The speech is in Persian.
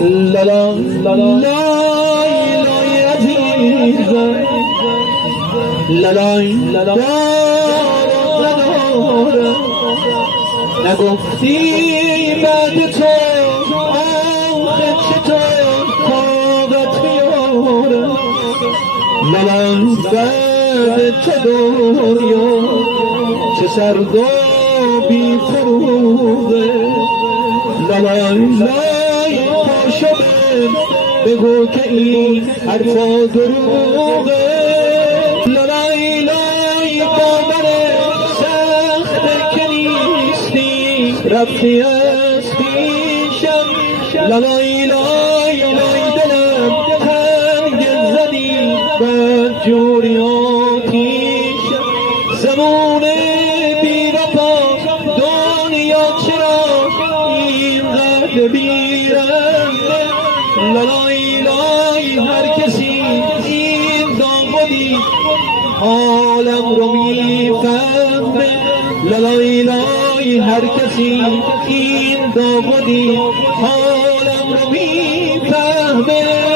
لا لا لا لا عزیز لا لا لا نگفتی بعد تو آخه چطور طاقت میاره لا بعد تو دنیا چه سرد و بی فروغه لا پاشو بگو که این حرفا دروغه لای با من سخت که نیستی رفتی از پیشم لای دلم تنگ زدی بد جوری آتیشم زمان بی وفا دنیا چرا اینقدر بیرنده لای هر کسی این دامونی حالم رو میفهمه لای هر کسی این دامونی حالم رو میفهمه